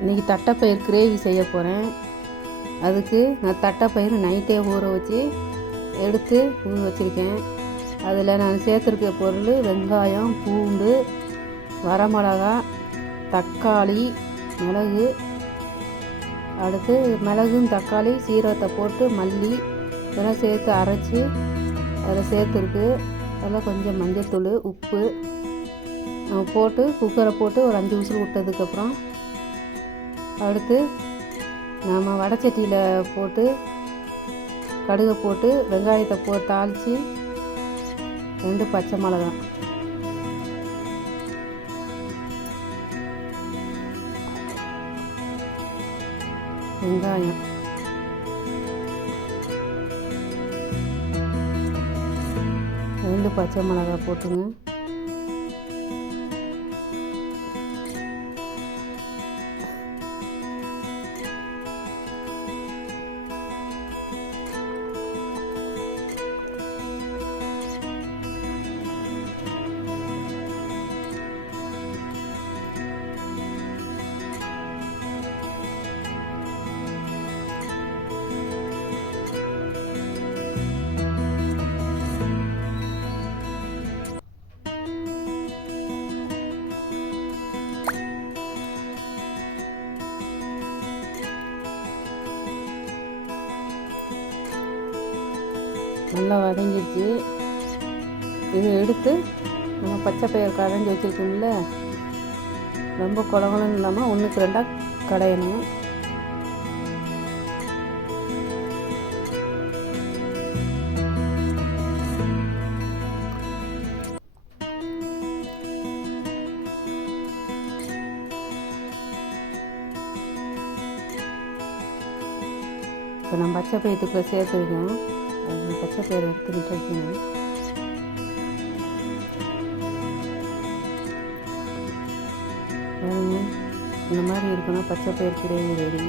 இன்றைக்கி தட்டைப்பயிர் கிரேவி செய்ய போகிறேன். அதுக்கு நான் தட்டைப்பயிர் நைட்டே ஊற வச்சு எடுத்து ஊற வச்சுருக்கேன். அதில் நான் சேர்த்துருக்க பொருள் வெங்காயம், பூண்டு, வரமிளகா, தக்காளி, மிளகு. அடுத்து மிளகும் தக்காளி சீரகத்தை போட்டு மல்லி இதெல்லாம் சேர்த்து அரைச்சி அதில் சேர்த்துருக்கு. அதில் கொஞ்சம் மஞ்சத்தூள், உப்பு போட்டு குக்கரை போட்டு ஒரு 5 விசில் விட்டதுக்கப்புறம் அடுத்து நம்ம வடைச்சட்டியில் போட்டு கடுகை போட்டு வெங்காயத்தை போட்டு தாளித்து 2 பச்சை மிளகா வெங்காயம் ரெண்டு பச்சை மிளகா போட்டுங்க. நல்லா வதங்கிடுச்சு. இதை எடுத்து நம்ம பச்சை பயிர் கடைஞ்சி வச்சுருக்கோம்ல, ரொம்ப குழகுலன்னு இல்லாமல் 1க்கு 2 கடையணும். இப்போ நான் பச்சை பயிர்த்துக்குள்ளே சேர்த்துருக்கேன். அது பச்சை பயிர் எடுத்துக்கிட்டு இருக்கேன். இந்த மாதிரி இருக்கணும் பச்சை பயிர் கிரேவி ரெடி.